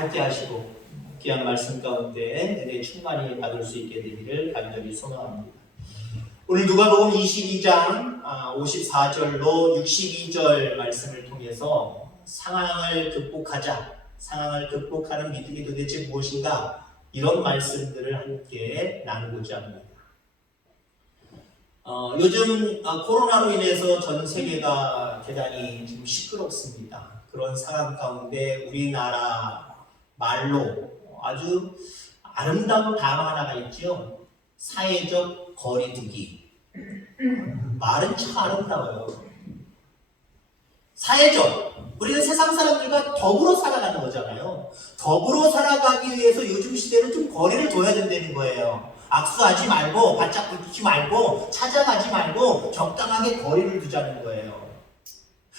밝게 하시고 귀한 말씀 가운데 은혜 충만히 받을 수 있게 되기를 간절히 소망합니다. 오늘 누가복음 22장 54절로 62절 말씀을 통해서 상황을 극복하는 믿음이 도대체 무엇인가, 이런 말씀들을 함께 나누고자 합니다. 요즘 코로나로 인해서 전 세계가 대단히 좀 시끄럽습니다. 그런 상황 가운데 우리나라 말로 아주 아름다운 단어 하나가 있죠. 사회적 거리두기. 말은 참 아름다워요. 사회적. 우리는 세상 사람들과 더불어 살아가는 거잖아요. 더불어 살아가기 위해서 요즘 시대는 좀 거리를 둬야 된다는 거예요. 악수하지 말고, 바짝 붙이지 말고, 찾아가지 말고 적당하게 거리를 두자는 거예요.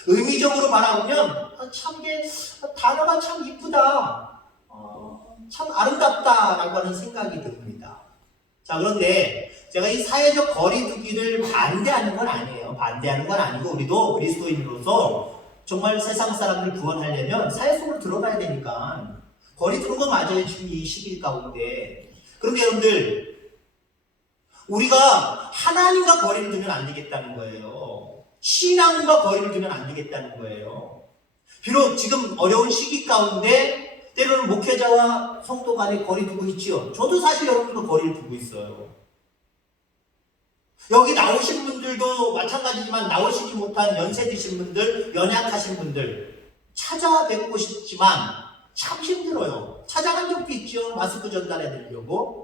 의미적으로 바라보면 단어가 참 이쁘다, 참 아름답다라고 하는 생각이 듭니다. 자, 그런데 제가 이 사회적 거리두기를 반대하는 건 아니에요. 반대하는 건 아니고, 우리도 그리스도인으로서 정말 세상 사람들 구원하려면 사회 속으로 들어가야 되니까 거리 두는 거 맞아요. 지금 이 시기 가운데. 그런데 여러분들, 우리가 하나님과 거리를 두면 안 되겠다는 거예요. 신앙과 거리를 두면 안 되겠다는 거예요. 비록 지금 어려운 시기 가운데 때로는 목회자와 성도 간에 거리 두고 있지요. 저도 사실 여러분들도 거리를 두고 있어요. 여기 나오신 분들도 마찬가지지만 나오시지 못한 연세 드신 분들, 연약하신 분들 찾아뵙고 싶지만 참 힘들어요. 찾아간 적도 있죠. 마스크 전달해 드리려고.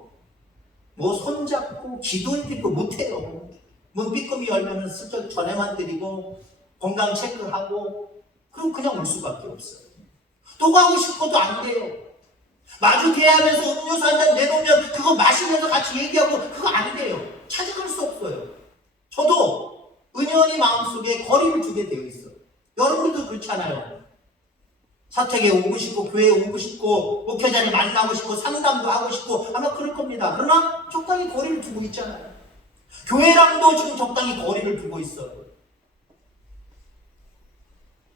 손잡고 기도해드리고 못해요. 문 삐끔이 열면 슬쩍 전해만 드리고 건강 체크하고 그럼 그냥 올 수밖에 없어요. 또 가고 싶어도 안 돼요. 마주 대하면서 음료수 한 잔 내놓으면 그거 마시면서 같이 얘기하고 그거 안 돼요. 찾아갈 수 없어요. 저도 은연히 마음속에 거리를 두게 되어 있어요. 여러분들도 그렇잖아요. 사택에 오고 싶고 교회에 오고 싶고 목회자를 만나고 싶고 상담도 하고 싶고 아마 그럴 겁니다. 그러나 적당히 거리를 두고 있잖아요. 교회랑도 지금 적당히 거리를 두고 있어요.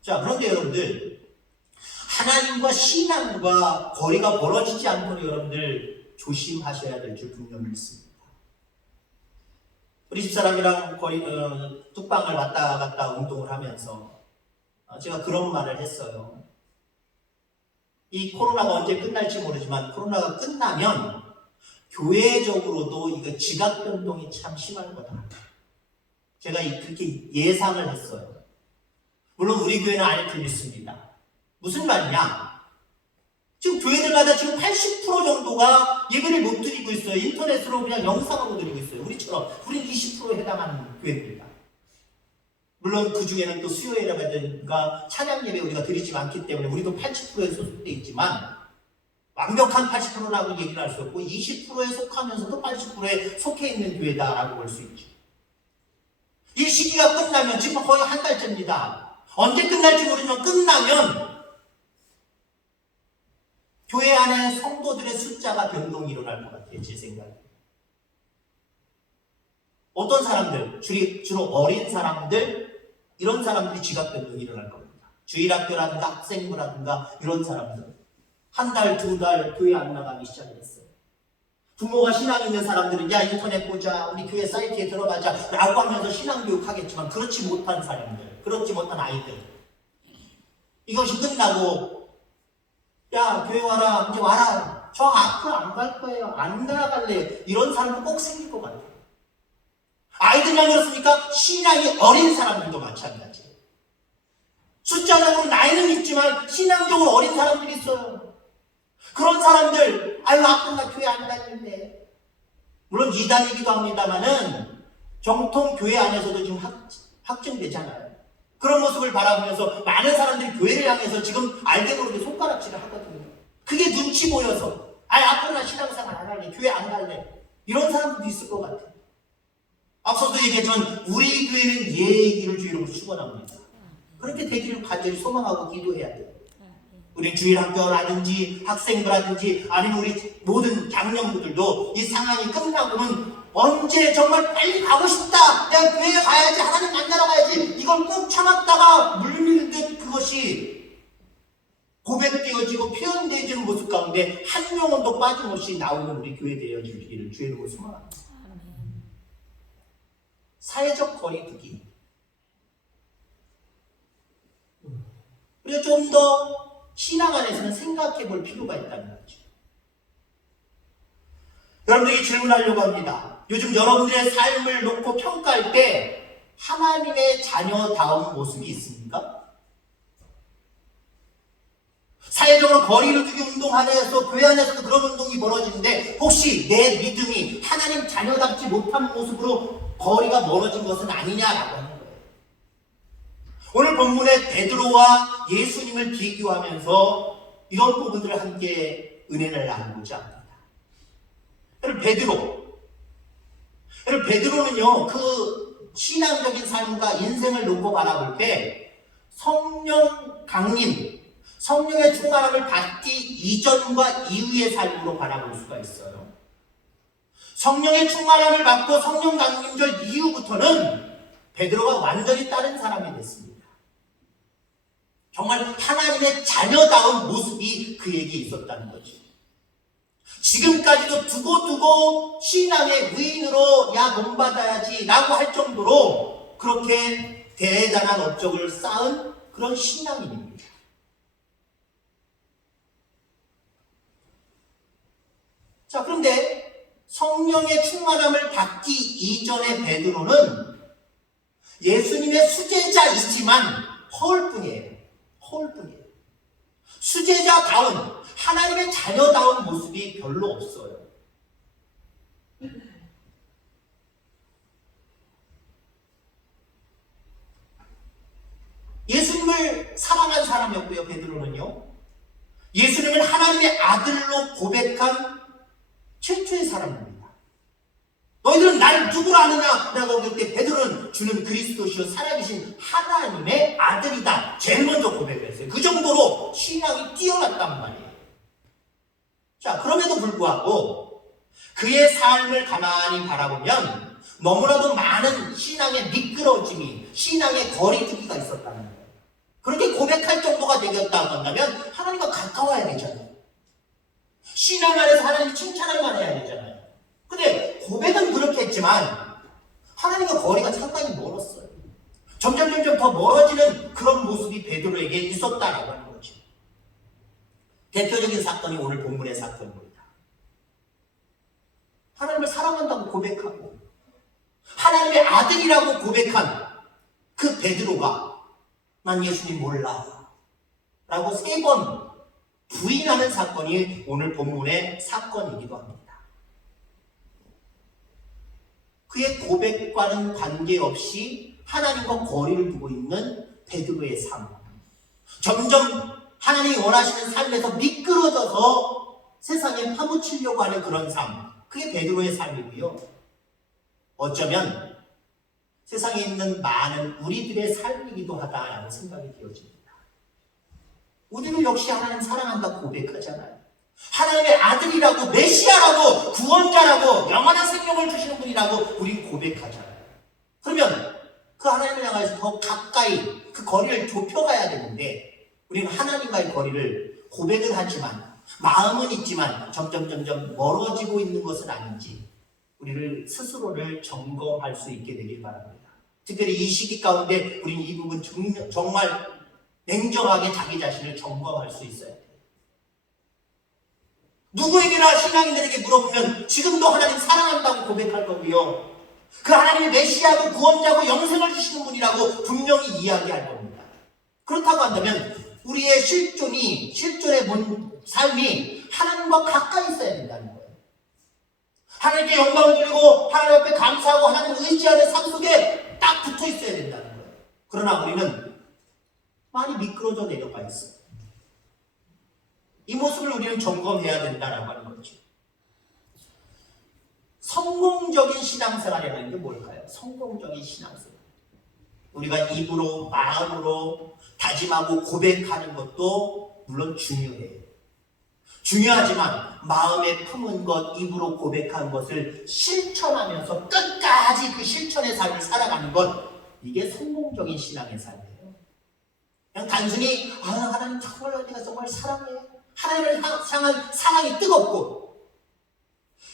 자, 그런데 여러분들, 하나님과 신앙과 거리가 멀어지지 않도록 여러분들 조심하셔야 될 줄 분명히 믿습니다. 우리 집사람이랑 뚝방을 왔다 갔다 운동을 하면서 제가 그런 말을 했어요. 이 코로나가 언제 끝날지 모르지만 코로나가 끝나면 교회적으로도 이거 지각 변동이 참 심할 거다. 제가 그렇게 예상을 했어요. 물론 우리 교회는 안 틀렸습니다. 무슨 말이냐? 지금 교회들마다 지금 80% 정도가 예배를 못 드리고 있어요. 인터넷으로 그냥 영상으로 드리고 있어요. 우리처럼. 우리는 20%에 해당하는 교회입니다. 물론 그 중에는 또 수요 예배라든가 찬양 예배 우리가 드리지 않기 때문에 우리도 80%에 소속되어 있지만 완벽한 80%라고 얘기를 할 수 없고 20%에 속하면서도 80%에 속해 있는 교회다라고 볼 수 있죠. 이 시기가 끝나면 지금 거의 한 달째입니다. 언제 끝날지 모르지만 끝나면 교회 안에 성도들의 숫자가 변동이 일어날 것 같아요. 제 생각에. 어떤 사람들, 주로 어린 사람들, 이런 사람들이 지각 변동이 일어날 겁니다. 주일학교라든가 학생부라든가 이런 사람들. 한 달, 두 달 교회 안 나가기 시작했어요. 부모가 신앙 있는 사람들은 야, 인터넷 보자, 우리 교회 사이트에 들어가자 라고 하면서 신앙교육 하겠지만 그렇지 못한 사람들, 그렇지 못한 아이들, 이것이 끝나고 야, 교회 와라, 이제 와라, 저 앞으로 안 갈 거예요, 안 나갈래요, 이런 사람도 꼭 생길 것 같아요. 아이들만 그렇습니까? 신앙이 어린 사람들도 마찬가지예요. 숫자적으로 나이는 있지만 신앙적으로 어린 사람들이 있어요. 그런 사람들, 아유, 앞으로 나 교회 안 다니는데. 물론 이단이기도 합니다만은 정통 교회 안에서도 지금 확정되잖아요. 그런 모습을 바라보면서 많은 사람들이 교회를 향해서 지금 알게 모르게 손가락질을 하거든요. 그게 눈치 보여서 아유, 앞으로 나 신앙생활 안 할래, 교회 안 갈래, 이런 사람들도 있을 것 같아요. 앞서도 얘기했지만 우리 교회는 예의를 주의로 축원합니다. 그렇게 되기를 간절히 소망하고 기도해야 돼요. 우리 주일학교라든지 학생부라든지 아니면 우리 모든 장년부들도 이 상황이 끝나고는 언제 정말 빨리 가고 싶다, 내가 교회에 가야지, 하나님 만나러 가야지, 이걸 꼭 참았다가 물밀듯 그것이 고백되어지고 표현되어지는 모습 가운데 한 영혼도 빠짐없이 나오는 우리 교회 되어지기를 주의 이름으로 소망합니다. 사회적 거리두기. 우리가 좀 더 신앙 안에서는 생각해 볼 필요가 있다는 거죠. 여러분들에게 질문하려고 합니다. 요즘 여러분들의 삶을 놓고 평가할 때 하나님의 자녀다운 모습이 있습니까? 사회적으로 거리를 두기 운동 안에서 교회 안에서도 그런 운동이 벌어지는데 혹시 내 믿음이 하나님 자녀답지 못한 모습으로 거리가 멀어진 것은 아니냐라고 하는 거예요. 오늘 본문에 베드로와 예수님을 비교하면서 이런 부분들을 함께 은혜를 나누고자 합니다. 여러분 베드로는요 그 신앙적인 삶과 인생을 놓고 바라볼 때 성령 강림, 성령의 충만함을 받기 이전과 이후의 삶으로 바라볼 수가 있어요. 성령의 충만함을 받고 성령 강림절 이후부터는 베드로가 완전히 다른 사람이 됐습니다. 정말 하나님의 자녀다운 모습이 그에게 있었다는 거죠. 지금까지도 두고두고 신앙의 위인으로 야 본받아야지 라고 할 정도로 그렇게 대단한 업적을 쌓은 그런 신앙인입니다. 자, 그런데 성령의 충만함을 받기 이전의 베드로는 예수님의 수제자이지만 허울뿐이에요. 수제자다운, 하나님의 자녀다운 모습이 별로 없어요. 예수님을 사랑한 사람이었고요, 베드로는요. 예수님을 하나님의 아들로 고백한 최초의 사람입니다. 너희들은 나를 누구로 아느냐? 라고 할 때 베드로는 주는 그리스도시요 살아계신 하나님의 아들이다. 제일 먼저 고백을 했어요. 그 정도로 신앙이 뛰어났단 말이에요. 자, 그럼에도 불구하고 그의 삶을 가만히 바라보면 너무나도 많은 신앙의 미끄러짐이, 신앙의 거리두기가 있었다는 거예요. 그렇게 고백할 정도가 되겠다고 한다면 하나님과 가까워야 되잖아요. 신앙 안에서 하나님이 칭찬할 만해야 되잖아요. 근데 고백은 그렇게 했지만 하나님과 거리가 상당히 멀었어요. 점점 더 멀어지는 그런 모습이 베드로에게 있었다라고 하는 거죠. 대표적인 사건이 오늘 본문의 사건입니다. 하나님을 사랑한다고 고백하고 하나님의 아들이라고 고백한 그 베드로가 난 예수님 몰라 라고 3번 부인하는 사건이 오늘 본문의 사건이기도 합니다. 그의 고백과는 관계없이 하나님과 거리를 두고 있는 베드로의 삶. 점점 하나님이 원하시는 삶에서 미끄러져서 세상에 파묻히려고 하는 그런 삶. 그게 베드로의 삶이고요. 어쩌면 세상에 있는 많은 우리들의 삶이기도 하다라는 생각이 되어집니다. 우리는 역시 하나님 사랑한다고 고백하잖아요. 하나님의 아들이라고, 메시아라고, 구원자라고, 영원한 생명을 주시는 분이라고 우린 고백하잖아요. 그러면 그 하나님을 향해서 더 가까이 그 거리를 좁혀가야 되는데 우리는 하나님과의 거리를 고백을 하지만 마음은 있지만 점점 멀어지고 있는 것은 아닌지 우리를 스스로를 점검할 수 있게 되길 바랍니다. 특별히 이 시기 가운데 우리는 이 부분 정말 냉정하게 자기 자신을 점검할 수 있어야 돼요. 누구에게나 신앙인들에게 물어보면 지금도 하나님 사랑한다고 고백할 거고요. 그 하나님이 메시아고 구원자고 영생을 주시는 분이라고 분명히 이야기할 겁니다. 그렇다고 한다면 우리의 실존의 삶이 하나님과 가까이 있어야 된다는 거예요. 하나님께 영광을 드리고 하나님 앞에 감사하고 하나님을 의지하는 삶 속에 딱 붙어 있어야 된다는 거예요. 그러나 우리는 많이 미끄러져 내려가 있어요. 이 모습을 우리는 점검해야 된다라고 하는 거죠. 성공적인 신앙생활이라는 게 뭘까요? 성공적인 신앙생활. 우리가 입으로, 마음으로 다짐하고 고백하는 것도 물론 중요해요. 중요하지만 마음에 품은 것, 입으로 고백한 것을 실천하면서 끝까지 그 실천의 삶을 살아가는 것, 이게 성공적인 신앙의 삶이에요. 그냥 단순히 하나님 정말 내가 정말 사랑해. 하나님을 향한 사랑이 뜨겁고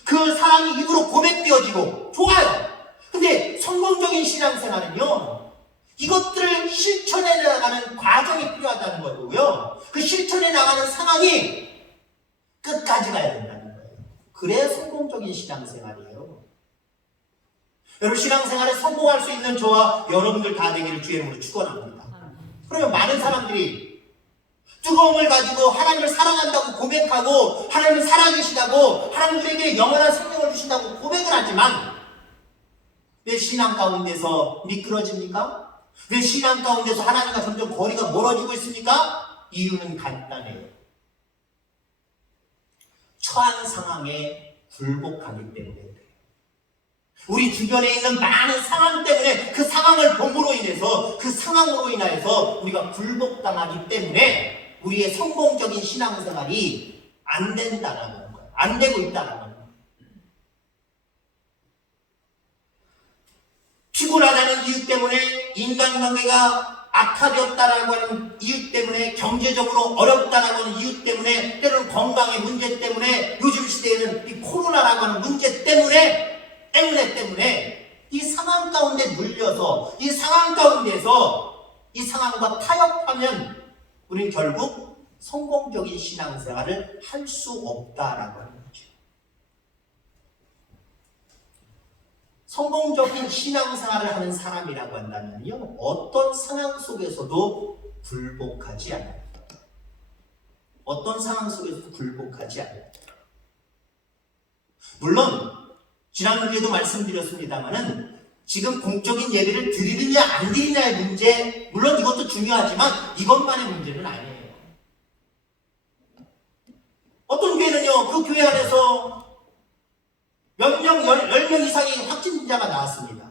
그 사랑이 입으로 고백되어지고 좋아요. 근데 성공적인 신앙생활은요, 이것들을 실천해 나가는 과정이 필요하다는 거고요. 그 실천해 나가는 상황이 끝까지 가야 된다는 거예요. 그래야 성공적인 신앙생활이에요. 여러분, 신앙생활에 성공할 수 있는 저와 여러분들 다 되기를 주의 이름으로 축원합니다. 그러면 많은 사람들이 뜨거움을 가지고 하나님을 사랑한다고 고백하고 하나님을 살아계시다고 하나님 우리에게 영원한 생명을 주신다고 고백을 하지만 왜 신앙 가운데서 미끄러집니까? 왜 신앙 가운데서 하나님과 점점 거리가 멀어지고 있습니까? 이유는 간단해요. 처한 상황에 굴복하기 때문에. 우리 주변에 있는 많은 상황 때문에 그 상황을 봄으로 인해서 그 상황으로 인하여서 우리가 굴복당하기 때문에 우리의 성공적인 신앙생활이 안 된다는 거예요. 안 되고 있다는 거예요. 피곤하다는 이유 때문에 인간관계가 악화되었다라고 하는 이유 때문에 경제적으로 어렵다라고 하는 이유 때문에 때로는 건강의 문제 때문에 요즘 시대에는 이 코로나라고 하는 문제 때문에 이 상황 가운데 물려서 이 상황 가운데서 이 상황과 타협하면 우리는 결국 성공적인 신앙생활을 할 수 없다라고 하는 거죠. 성공적인 신앙생활을 하는 사람이라고 한다면요, 어떤 상황 속에서도 굴복하지 않아요. 어떤 상황 속에서도 굴복하지 않아요. 물론 지난주에도 말씀드렸습니다만은 지금 공적인 예배를 드리느냐 안 드리느냐의 문제, 물론 이것도 중요하지만 이것만의 문제는 아니에요. 어떤 교회는요, 그 교회 안에서 몇 명, 10명 이상의 확진자가 나왔습니다.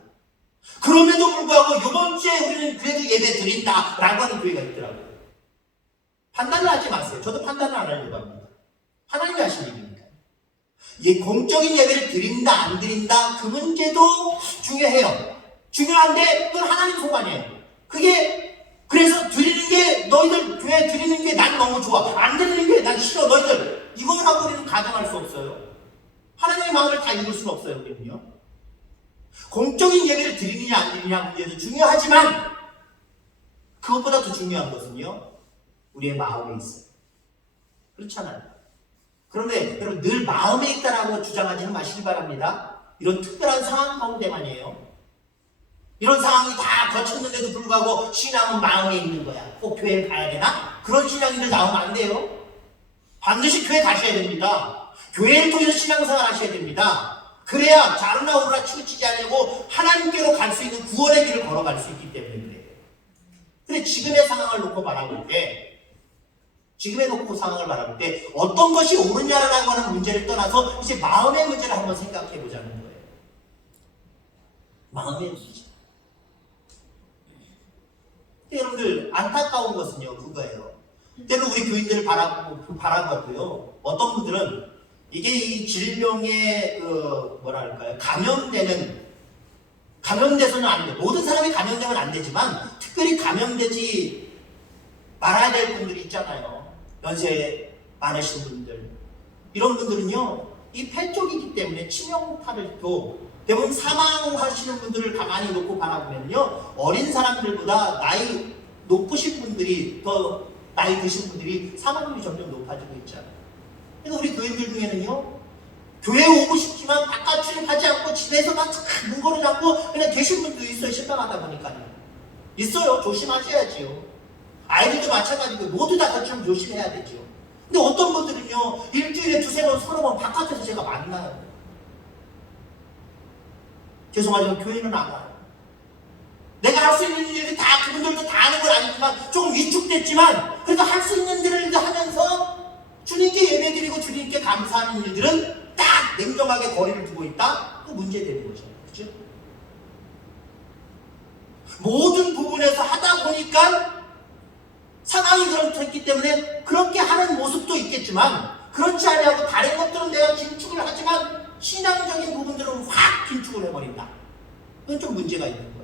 그럼에도 불구하고 이번 주에 우리는 그래도 예배 드린다라고 하는 교회가 있더라고요. 판단을 하지 마세요. 저도 판단을 안 하려고 합니다. 하나님이 하신 일입니다. 공적인 예배를 드린다 안 드린다 그 문제도 중요해요. 중요한데 그건 하나님 소관이에요. 그게 그래서 드리는 게 너희들 교회 드리는 게 난 너무 좋아, 안 드리는 게 난 싫어 너희들, 이거라고 우리는 가정할 수 없어요. 하나님의 마음을 다 읽을 수는 없어요. 우리는요, 공적인 예배를 드리느냐 안 드리느냐 문제도 중요하지만 그것보다 더 중요한 것은요, 우리의 마음에 있어요. 그렇잖아요. 그런데 여러분, 늘 마음에 있다라고 주장하지는 마시기 바랍니다. 이런 특별한 상황 가운데만이에요. 이런 상황이 다 거쳤는데도 불구하고 신앙은 마음에 있는 거야. 꼭 교회를 가야 되나? 그런 신앙인들 나오면 안 돼요. 반드시 교회 가셔야 됩니다. 교회를 통해서 신앙생활 하셔야 됩니다. 그래야 자르나 오르나 치우치지 않으려고 하나님께로 갈 수 있는 구원의 길을 걸어갈 수 있기 때문에 그래요. 근데 지금의 상황을 놓고 바라볼 때, 상황을 바라볼 때 어떤 것이 옳으냐라고 하는 문제를 떠나서 이제 마음의 문제를 한번 생각해 보자는 거예요. 마음의 문제. 여러분들, 안타까운 것은요, 그거예요. 때로 우리 교인들을 바라보고요, 어떤 분들은 이게 이 질병에 감염돼서는 안 돼. 모든 사람이 감염되면 안 되지만 특별히 감염되지 말아야 될 분들이 있잖아요. 연세 많으신 분들. 이런 분들은요, 이 폐 쪽이기 때문에 치명타를 또 대부분 사망하시는 분들을 가만히 놓고 바라보면요, 어린 사람들보다 나이 높으신 분들이, 더 나이 드신 분들이 사망률이 점점 높아지고 있잖아요. 그래서 우리 교인들 중에는요, 교회에 오고 싶지만 바깥 출입하지 않고 집에서만 문고를 잡고 그냥 계신 분도 있어요. 실망하다 보니까요. 있어요. 조심하셔야지요. 아이들도 마찬가지고 모두 다 그처럼 조심해야 되죠. 근데 어떤 분들은요, 일주일에 2-3번, 3번 바깥에서 제가 만나요. 죄송하지만 교회는 안 와요. 내가 할 수 있는 일이 다 그분들도 다 하는 건 아니지만 조금 위축됐지만 그래도 할 수 있는 일을 하면서 주님께 예배드리고 주님께 감사하는 일들은 딱 냉정하게 거리를 두고 있다? 그 문제되는 거죠. 그렇죠? 모든 부분에서 하다 보니까 상황이 그렇기 때문에 그렇게 하는 모습도 있겠지만 그렇지 않냐고 다른 것들은 내가 긴축을 하지만 신앙적인 부분들은 확 긴축을 해버린다. 그건 좀 문제가 있는 거예요.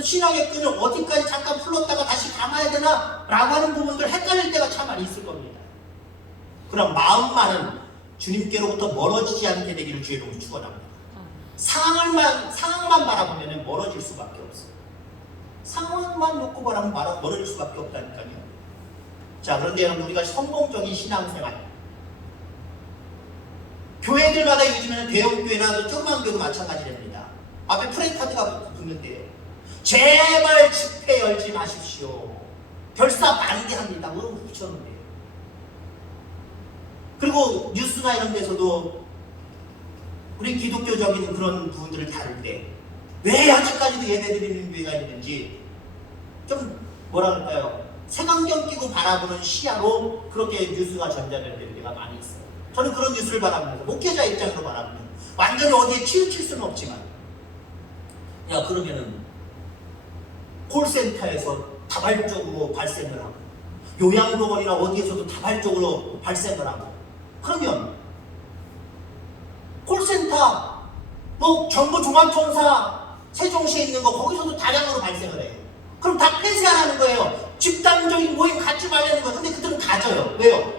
그 신앙의 끈을 어디까지 잠깐 풀었다가 다시 감아야 되나? 라고 하는 부분들 헷갈릴 때가 참 많이 있을 겁니다. 그럼 마음만은 주님께로부터 멀어지지 않게 되기를 주의 이름으로 축원합니다. 상황만 바라보면 멀어질 수밖에 없어요. 상황만 놓고 바라보면 멀어질 수밖에 없다니까요. 자, 그런데 여러분, 우리가 성공적인 신앙생활, 교회들마다 요즘에는 대형교회나 조그만 교회도 마찬가지랍니다. 앞에 프랜카드가 붙는데요. 제발 집회 열지 마십시오. 결사 반대합니다. 그런 거 붙였는데요. 그리고 뉴스나 이런 데서도 우리 기독교적인 그런 부분들을 다룰 때 왜 아직까지도 예배드리는 교회가 있는지 좀 뭐라 그럴까요? 색안경 끼고 바라보는 시야로 그렇게 뉴스가 전달될 때가 많이 있어요. 저는 그런 뉴스를 바라보면서 목회자 입장으로 바라보면 완전히 어디에 치우칠 수는 없지만, 야, 그러면은 콜센터에서 다발적으로 발생을 하고 요양병원이나 어디에서도 다발적으로 발생을 하고, 그러면 콜센터, 뭐 정부종합청사 세종시에 있는 거 거기서도 다량으로 발생을 해요. 그럼 다 폐쇄하라는 거예요. 집단적인 모임 갖지 말라는 거예요. 근데 그들은 가져요. 왜요?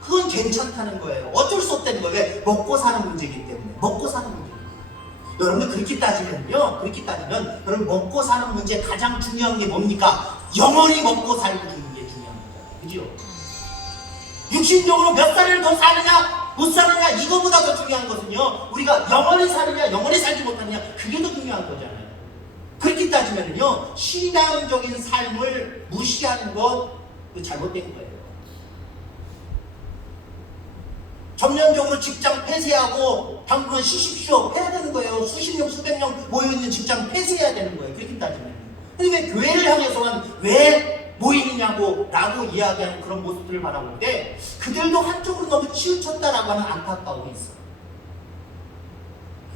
그건 괜찮다는 거예요. 어쩔 수 없다는 거예요. 왜? 먹고 사는 문제이기 때문에. 먹고 사는 문제. 여러분들 그렇게 따지면요. 그렇게 따지면 여러분 먹고 사는 문제 가장 중요한 게 뭡니까? 영원히 먹고 살고 죽는 게 중요한 거예요. 그죠? 육신적으로 몇 살을 더 사느냐 못 사느냐 이거보다 더 중요한 것은요, 우리가 영원히 사느냐 영원히 살지 못하느냐 그게 더 중요한 거잖아요. 그렇게 따지면요, 신앙적인 삶을 무시하는 것 잘못된 거예요. 전면적으로 직장 폐쇄하고 당분간 쉬십시오 해야 되는 거예요. 수십 명 수백 명 모여있는 직장 폐쇄해야 되는 거예요. 그렇게 따지면. 근데 왜 교회를 향해서만 왜 모이느냐고 라고 이야기하는 그런 모습들을 바라볼 때 그들도 한쪽으로 너무 치우쳤다라고 하는 안타까움이 있어요.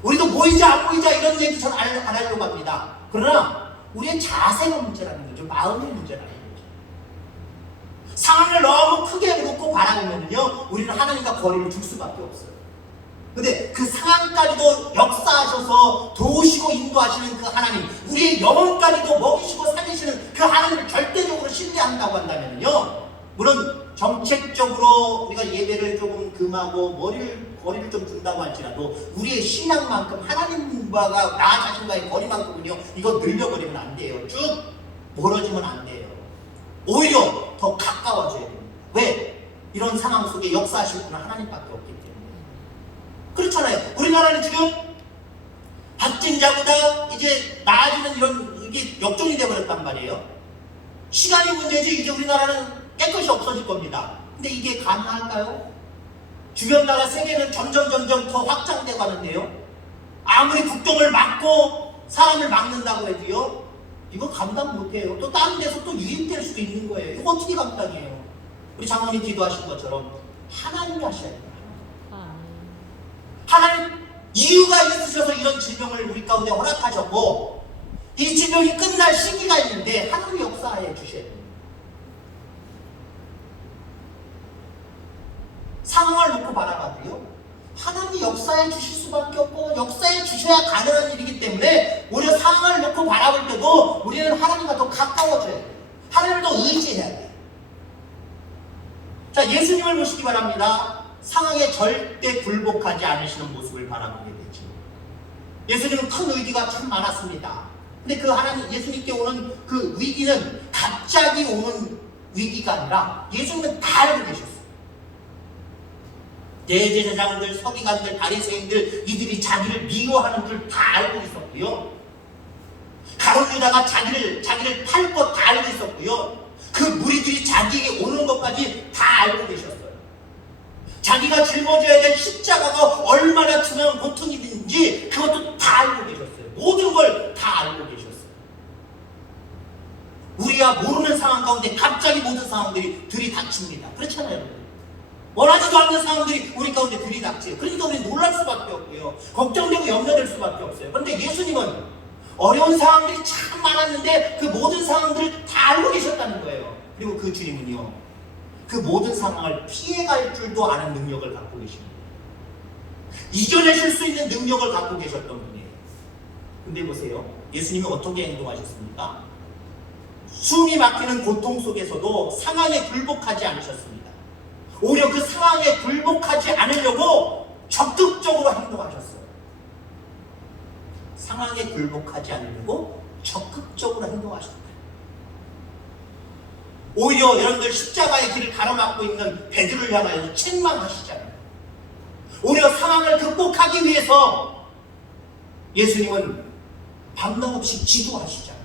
우리도 모이자 안 모이자 이런 얘기 전 안 하려고 합니다. 그러나 우리의 자세가 문제라는 거죠. 마음의 문제라는 거죠. 상황을 너무 크게 놓고 바라보면요, 우리는 하나님과 거리를 둘 수밖에 없어요. 근데 그 상황까지도 역사하셔서 도우시고 인도하시는 그 하나님, 우리의 영혼까지도 먹이시고 살리시는 그 하나님을 절대적으로 신뢰한다고 한다면요, 물론 정책적으로 우리가 예배를 조금 금하고 거리를 좀 둔다고 할지라도 우리의 신앙만큼 하나님과 나 자신과의 거리만큼은요, 이거 늘려버리면 안 돼요. 쭉 멀어지면 안 돼요. 오히려 더 가까워져야 됩니다. 왜? 이런 상황 속에 역사하실 분은 하나님밖에 없기 때문에. 그렇잖아요. 우리나라는 지금 확진자보다 이제 나아지는 이게 역전이 되어버렸단 말이에요. 시간이 문제지 이제 우리나라는 깨끗이 없어질 겁니다. 근데 이게 가능할까요? 주변 나라 세계는 점점 더 확장돼 가는데요. 아무리 국경을 막고 사람을 막는다고 해도요, 이거 감당 못해요. 또 다른 데서 또 유입될 수도 있는 거예요. 이거 어떻게 감당해요? 우리 장로님 기도하신 것처럼 하나님이 하셔야 돼요. 하나님 이유가 있으셔서 이런 질병을 우리 가운데 허락하셨고, 이 질병이 끝날 시기가 있는데 하나님이 역사해 주셔야 됩니다. 상황을 놓고 바라봐도요, 하나님이 역사해 주실 수밖에 없고 역사해 주셔야 가능한 일이기 때문에 오히려 상황을 놓고 바라볼 때도 우리는 하나님과 더 가까워져야 돼요. 하나님을 더 의지해야 돼요. 자, 예수님을 보시기 바랍니다. 상황에 절대 굴복하지 않으시는 모습을 바라보게 되죠. 예수님은 큰 위기가 참 많았습니다. 근데 그 하나님, 예수님께 오는 그 위기는 갑자기 오는 위기가 아니라 예수님은 다 알고 계셨어요. 대제사장들, 서기관들, 바리새인들, 이들이 자기를 미워하는 줄 다 알고 있었고요. 가룟 유다가 자기를 팔 것 다 알고 있었고요. 그 무리들이 자기에게 오는 것까지 다 알고 계셨어요. 자기가 짊어져야 될 십자가가 얼마나 중요한 고통이든지 그것도 다 알고 계셨어요. 모든 걸 다 알고 계셨어요. 우리가 모르는 상황 가운데 갑자기 모든 상황들이 들이닥칩니다. 그렇잖아요. 원하지도 않는 상황들이 우리 가운데 들이닥쳐요. 그러니까 우리는 놀랄 수밖에 없고요. 걱정되고 염려될 수밖에 없어요. 그런데 예수님은 어려운 상황들이 참 많았는데 그 모든 상황들을 다 알고 계셨다는 거예요. 그리고 그 주님은요, 그 모든 상황을 피해갈 줄도 아는 능력을 갖고 계십니다. 이겨내실 수 있는 능력을 갖고 계셨던 분이에요. 근데 보세요. 예수님이 어떻게 행동하셨습니까? 숨이 막히는 고통 속에서도 상황에 굴복하지 않으셨습니다. 오히려 그 상황에 굴복하지 않으려고 적극적으로 행동하셨어요. 상황에 굴복하지 않으려고 적극적으로 행동하셨다. 오히려 여러분들 십자가의 길을 가로막고 있는 베드로를 향하여 책망하시잖아요. 오히려 상황을 극복하기 위해서 예수님은 밤낮 없이 기도하시잖아요.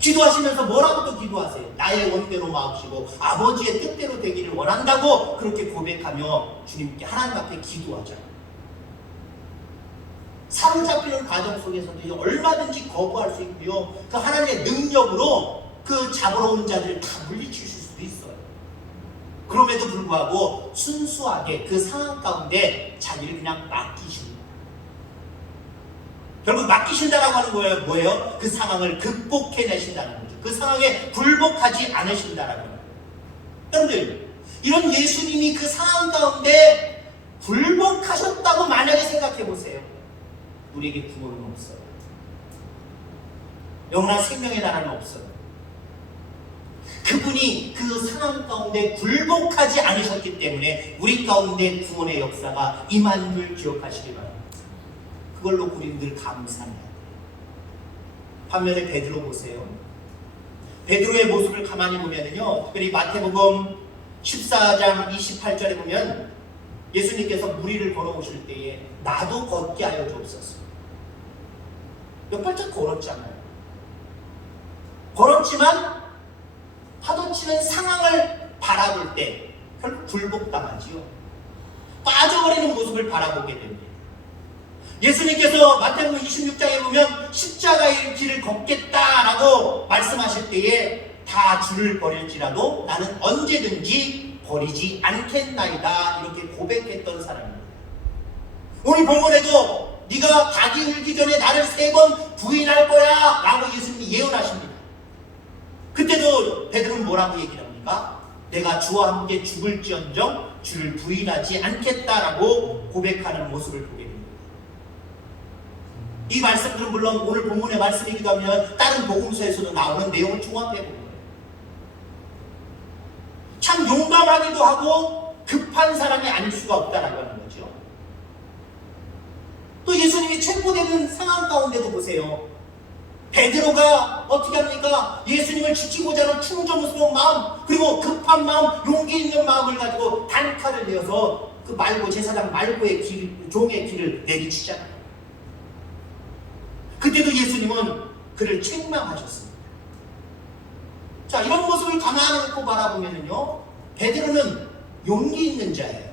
기도하시면서 뭐라고 또 기도하세요? 나의 원대로 마옵시고 아버지의 뜻대로 되기를 원한다고 그렇게 고백하며 주님께 하나님 앞에 기도하잖아요. 사로잡히는 과정 속에서도 얼마든지 거부할 수 있고요. 그 하나님의 능력으로 그 잡으러 온 자들을 다 물리치실 수도 있어요. 그럼에도 불구하고 순수하게 그 상황 가운데 자기를 그냥 맡기십니다. 결국 맡기신다라고 하는 거예요. 뭐예요? 그 상황을 극복해내신다는 거죠. 그 상황에 굴복하지 않으신다라는 거예요. 여러분들, 이런 예수님이 그 상황 가운데 굴복하셨다고 만약에 생각해 보세요. 우리에게 구원은 없어요. 영원한 생명의 나라는 없어요. 그분이 그 상황 가운데 굴복하지 않으셨기 때문에 우리 가운데 구원의 역사가 임한 줄 기억하시기 바랍니다. 그걸로 우리들 감사해야 돼요. 반면에 베드로 보세요. 베드로의 모습을 가만히 보면요, 특별히 마태복음 14장 28절에 보면 예수님께서 무리를 걸어오실 때에 나도 걷게 하여 주옵소서. 몇 발짝 걸었잖아요. 걸었지만 파도치는 상황을 바라볼 때 결국 굴복당하지요. 빠져버리는 모습을 바라보게 됩니다. 예수님께서 마태복음 26장에 보면 십자가의 길을 걷겠다라고 말씀하실 때에 다 줄을 버릴지라도 나는 언제든지 버리지 않겠나이다 이렇게 고백했던 사람입니다. 오늘 본문에도 네가 닭이 울기 전에 나를 3번 부인할 거야 라고 예수님이 예언하십니다. 그때도 베드로는 뭐라고 얘기를 합니까? 내가 주와 함께 죽을지언정 주를 부인하지 않겠다라고 고백하는 모습을 보게 됩니다. 이 말씀들은 물론 오늘 본문의 말씀이기도 하면 다른 복음서에서도 나오는 내용을 종합해 본 거예요. 참 용감하기도 하고 급한 사람이 아닐 수가 없다라고 하는 거죠. 또 예수님이 체포되는 상황 가운데도 보세요. 베드로가 어떻게 합니까? 예수님을 지키고자 하는 충정스러운 마음, 그리고 급한 마음, 용기 있는 마음을 가지고 단칼을 내어서 그 말고 제사장 말고의 길, 종의 길을 내리치잖아요. 그때도 예수님은 그를 책망하셨습니다. 자, 이런 모습을 가만히 놓고 바라보면요, 베드로는 용기 있는 자예요.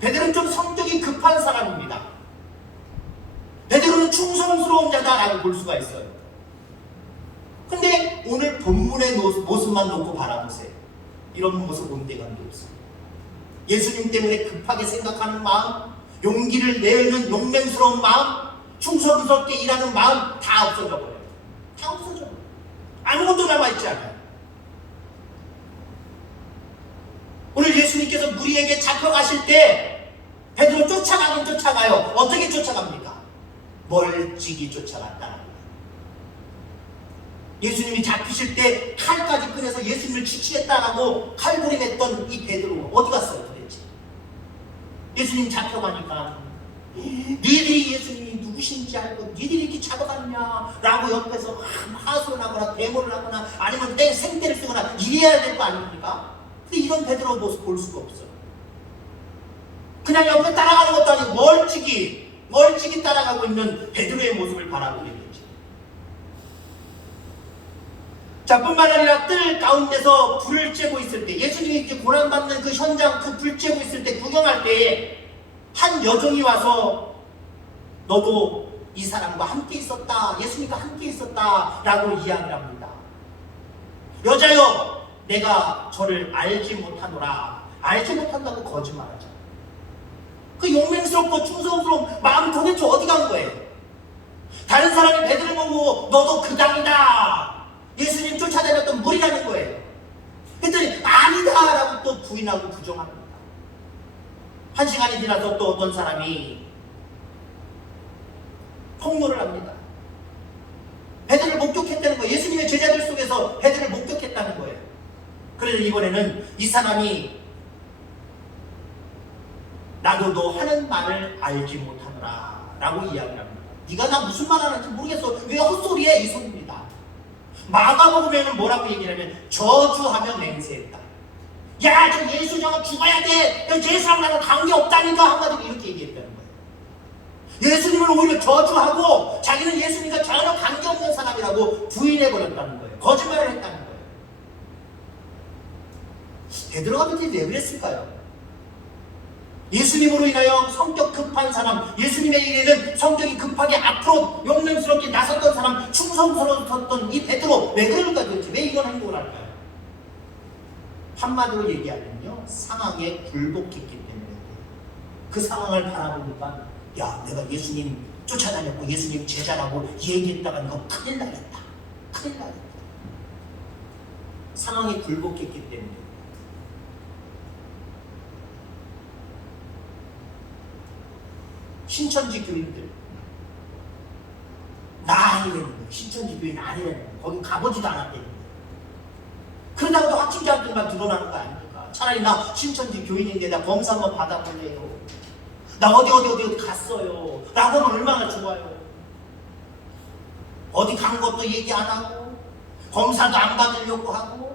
베드로는 좀 성격이 급한 사람입니다. 베드로는 충성스러운 자다라고 볼 수가 있어요. 근데 오늘 본문의 모습만 놓고 바라보세요. 이런 모습 온데간데 없어요. 예수님 때문에 급하게 생각하는 마음, 용기를 내는 용맹스러운 마음, 충성스럽게 일하는 마음 다 없어져 버려요. 다 없어져 버려요. 아무것도 남아있지 않아요. 오늘 예수님께서 무리에게 잡혀가실 때 베드로 쫓아가긴 쫓아가요. 어떻게 쫓아갑니까? 멀찍이 쫓아갔다. 예수님이 잡히실 때 칼까지 꺼내서 예수님을 지키겠다라고 칼부림했던 이 베드로 어디 갔어요 도대체? 예수님 잡혀가니까 니들이 예수님이 누구신지 알고 니들이 이렇게 잡아갔냐 라고 옆에서 하소를 하거나 데모를 하거나 아니면 생떼를 쓰거나 이래야 될 거 아닙니까? 근데 이런 베드로 모습 볼 수가 없어요. 그냥 옆에 따라가는 것도 아니고 멀찍이 따라가고 있는 베드로의 모습을 바라보게 되죠. 자, 뿐만 아니라 뜰 가운데서 불을 쬐고 있을 때, 예수님이 이렇게 고난받는 그 현장, 그 불 쬐고 있을 때 구경할 때 한 여종이 와서 너도 이 사람과 함께 있었다, 예수님과 함께 있었다 라고 이야기를 합니다. 여자여, 내가 저를 알지 못하노라. 알지 못한다고 거짓말하잖아. 그 용맹스럽고 충성스러운 마음이 도대체 어디 간 거예요? 다른 사람이 베드로를 보고 너도 그 당이다, 예수님 쫓아다녔던 무리라는 거예요. 그랬더니 아니다 라고 또 부인하고 부정합니다. 1시간이 지나서 또 어떤 사람이 폭로를 합니다. 베드로를 목격했다는 거예요. 예수님의 제자들 속에서 베드로를 목격했다는 거예요. 그래서 이번에는 이 사람이 나도 너 하는 말을 알지 못하노라 라고 이야기를 합니다. 네가 나 무슨 말 하는지 모르겠어. 왜 헛소리해? 이 소리입니다. 마가복음에는 뭐라고 얘기하냐면 저주하며 맹세했다. 야, 저 예수 저거 죽어야 돼. 예수랑 나랑 관계없다니까. 한마디로 이렇게 얘기했다는 거예요. 예수님을 오히려 저주하고 자기는 예수님과 전혀 관계없는 사람이라고 부인해버렸다는 거예요. 거짓말을 했다는 거예요. 베드로가 그때 왜 그랬을까요? 예수님으로 인하여 성격 급한 사람, 예수님의 일에는 성격이 급하게 앞으로 용맹스럽게 나섰던 사람, 충성스러웠던 이 베드로, 왜 그럴까 도대체? 왜 이런 행동을 할까요? 한마디로 얘기하면요, 상황에 굴복했기 때문에 그 상황을 바라보니까 야, 내가 예수님 쫓아다녔고 예수님 제자라고 얘기했다가 이거 큰일 나겠다. 큰일 나겠다. 상황에 굴복했기 때문에. 신천지 교인들 나 아니라는 거예요. 신천지 교인 아니라는 거예요. 거기 가보지도 않았다는 거예요. 그러다가도 확진자들만 드러나는 거 아닙니까? 차라리 나 신천지 교인인데 나 검사 한번 받아볼래요. 나 어디 갔어요. 라고 하면 얼마나 좋아요. 어디 간 것도 얘기 안 하고 검사도 안 받으려고 하고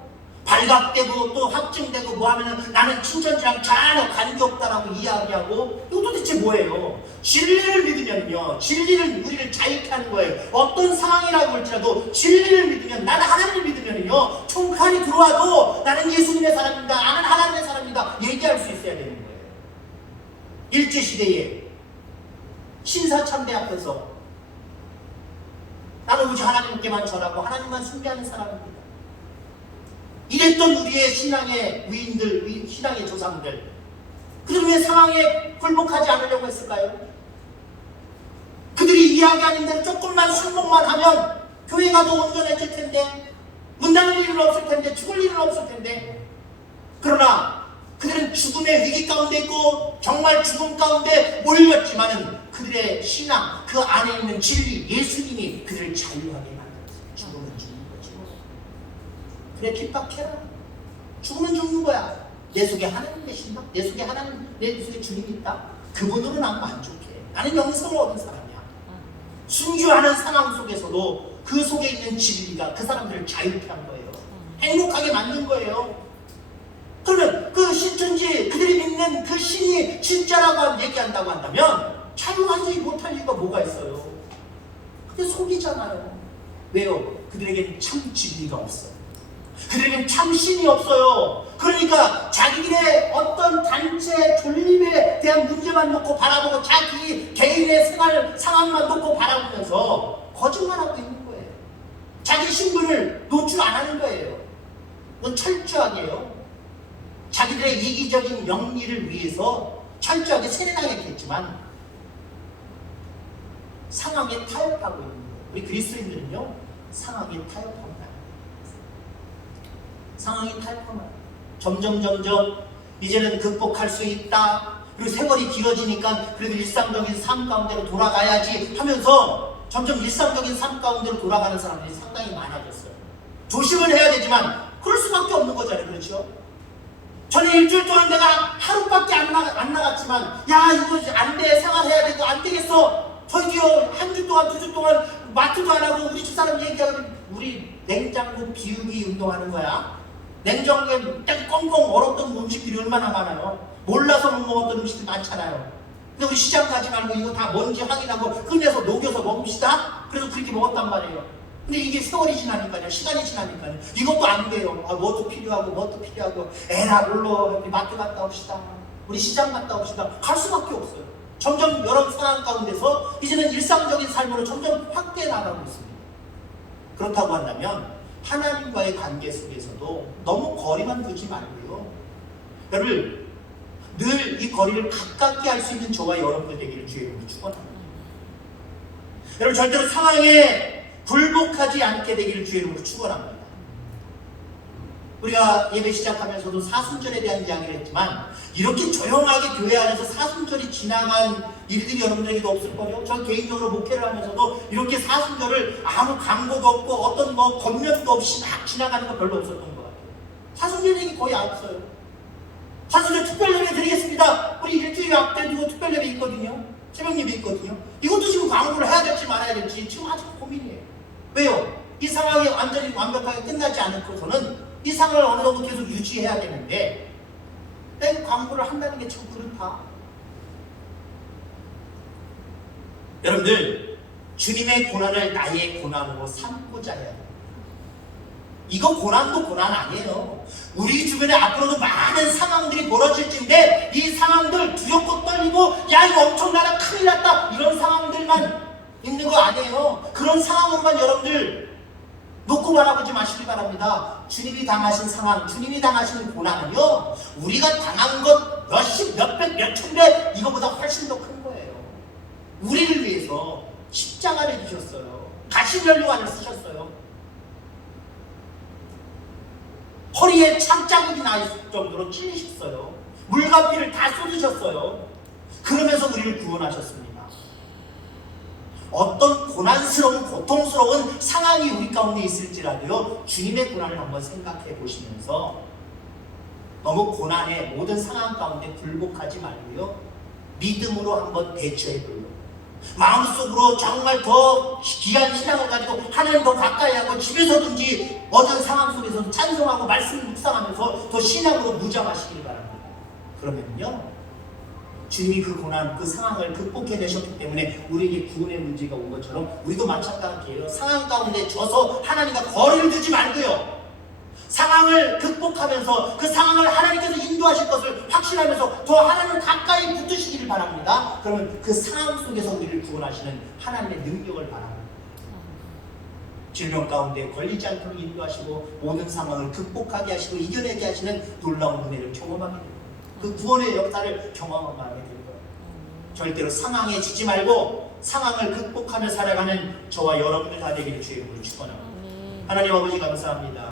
발각되고 또 확증되고 뭐 하면은 나는 신천지랑 전혀 관계없다라고 이야기하고 이거 도대체 뭐예요? 진리를 믿으면요, 진리를 우리를 자유케 하는 거예요. 어떤 상황이라고 할지라도 진리를 믿으면, 나는 하나님을 믿으면요, 총칼이 들어와도 나는 예수님의 사람입니다, 나는 하나님의 사람입니다 얘기할 수 있어야 되는 거예요. 일제시대에 신사참배 앞에서 나는 오직 하나님께만 절하고 하나님만 숭배하는 사람입니다 이랬던 우리의 신앙의 위인들, 신앙의 조상들, 그들은 왜 상황에 굴복하지 않으려고 했을까요? 그들이 이야기하는 대로 조금만 순복만 하면 교회가 더 온전해질 텐데, 문 닫을 일은 없을 텐데, 죽을 일은 없을 텐데. 그러나 그들은 죽음의 위기 가운데 있고 정말 죽음 가운데 몰렸지만은 그들의 신앙, 그 안에 있는 진리, 예수님이 그들을 자유하게 만들었어요. 죽으면 죽는 거지. 그래, 핍박해라. 죽으면 죽는 거야. 내 속에 하나님 계신다. 내 속에 하나님, 내 속에 주님이 있다. 그분으로 난 만족해. 나는 영생을 얻은 사람이야. 순교하는 상황 속에서도 그 속에 있는 진리가 그 사람들을 자유케 한 거예요. 행복하게 만든 거예요. 그러면 그 신천지, 그들이 믿는 그 신이 진짜라고 얘기한다고 한다면 자유하지 못할 이유가 뭐가 있어요? 그게 속이잖아요. 왜요? 그들에겐 참 진리가 없어요. 그들에겐 참 신이 없어요. 그러니까 자기들의 어떤 단체 존립에 대한 문제만 놓고 바라보고 자기 개인의 생활 상황만 놓고 바라보면서 거짓말하고 있는 거예요. 자기 신분을 노출 안 하는 거예요. 그건 철저하게 해요. 자기들의 이기적인 영리를 위해서 철저하게 세뇌당했겠지만 상황에 타협하고 있는 거예요. 우리 그리스도인들은요, 상황에 타협합니다. 상황이 타협합니다. 점점 이제는 극복할 수 있다. 그리고 세월이 길어지니까 그래도 일상적인 삶 가운데로 돌아가야지 하면서 점점 일상적인 삶 가운데로 돌아가는 사람들이 상당히 많아졌어요. 조심을 해야 되지만 그럴 수밖에 없는 거잖아요. 그렇죠? 저는 일주일 동안 내가 하루밖에 안 나갔지만 야, 이거 안 돼, 생활해야 되고 안 되겠어. 저기요, 한 주 동안, 두 주 동안 마트도 안 하고 우리 집사람 얘기하고 우리 냉장고 비우기 운동하는 거야. 냉장고에 딱 꽁꽁 얼었던 음식들이 얼마나 많아요. 몰라서 못 먹었던 음식들이 많잖아요. 근데 우리 시장 가지 말고 이거 다 뭔지 확인하고 꺼내서 녹여서 먹읍시다. 그래서 그렇게 먹었단 말이에요. 근데 이게 세월이 지나니까요, 시간이 지나니까요, 이것도 안 돼요. 아, 뭐도 필요하고 에라 물러 우리 마트 갔다 옵시다, 우리 시장 갔다 옵시다. 갈 수밖에 없어요. 점점 여러 상황 가운데서 이제는 일상적인 삶으로 점점 확대해 나가고 있습니다. 그렇다고 한다면 하나님과의 관계 속에서도 너무 거리만 두지 말고요, 여러분 늘 이 거리를 가깝게 할 수 있는 저와 여러분들 되기를 주의 이름으로 축원합니다. 여러분 절대로 상황에 굴복하지 않게 되기를 주의 이름으로 축원합니다. 우리가 예배 시작하면서도 사순절에 대한 이야기를 했지만 이렇게 조용하게 교회 안에서 사순절이 지나간 일들이 여러분들에게도 없을 거예요. 저 개인적으로 목회를 하면서도 이렇게 사순절을 아무 광고도 없고 어떤 뭐 겉면도 없이 막 지나가는 거 별로 없었던 것 같아요. 사순절 얘기 거의 없어요. 사순절 특별예배 드리겠습니다. 우리 일주일 앞에 두고 특별예배 있거든요. 새벽 예배 있거든요. 이것도 지금 광고를 해야 될지 말아야 될지 지금 아직 고민이에요. 왜요? 이 상황이 완전히 완벽하게 끝나지 않고서는 이 상황을 어느 정도 계속 유지해야 되는데 땡 광고를 한다는 게 참 그렇다. 여러분들 주님의 고난을 나의 고난으로 삼고자 해야 돼요. 이거 고난도 고난 아니에요. 우리 주변에 앞으로도 많은 상황들이 벌어질 텐데 이 상황들 두렵고 떨리고 야 이거 엄청나다 큰일 났다 이런 상황들만 있는 거 아니에요. 그런 상황으로만 여러분들 놓고 바라보지 마시기 바랍니다. 주님이 당하신 상황, 주님이 당하신 고난은요 우리가 당한 것 몇십, 몇백, 몇천배 이거보다 훨씬 더 큰 거예요. 우리를 위해서 십자가를 지셨어요. 가시면류관을 쓰셨어요. 허리에 창자국이 나 있을 정도로 찔리셨어요. 물과 피를 다 쏟으셨어요. 그러면서 우리를 구원하셨습니다. 어떤 고난스러운 고통스러운 상황이 우리 가운데 있을지라도요 주님의 고난을 한번 생각해 보시면서 너무 고난의 모든 상황 가운데 굴복하지 말고요 믿음으로 한번 대처해 보려고 마음속으로 정말 더 귀한 신앙을 가지고 하나님 더 가까이 하고 집에서든지 어떤 상황 속에서 찬송하고 말씀을 묵상하면서 더 신앙으로 무장하시길 바랍니다. 그러면요 주님이 그 고난, 그 상황을 극복해내셨기 때문에 우리에게 구원의 문제가 온 것처럼 우리도 마찬가지예요. 상황 가운데 져서 하나님과 거리를 두지 말고요 상황을 극복하면서 그 상황을 하나님께서 인도하실 것을 확신하면서 더 하나님을 가까이 붙으시기를 바랍니다. 그러면 그 상황 속에서 우리를 구원하시는 하나님의 능력을 바랍니다. 질병 가운데 걸리지 않도록 인도하시고 모든 상황을 극복하게 하시고 이겨내게 하시는 놀라운 은혜를 경험하게 됩니다. 그 구원의 역사를 경험하게 될 거예요. 절대로 상황에 지지 말고 상황을 극복하며 살아가는 저와 여러분들 다 되기를 주의 이름으로 축원합니다. 하나님 아버지 감사합니다.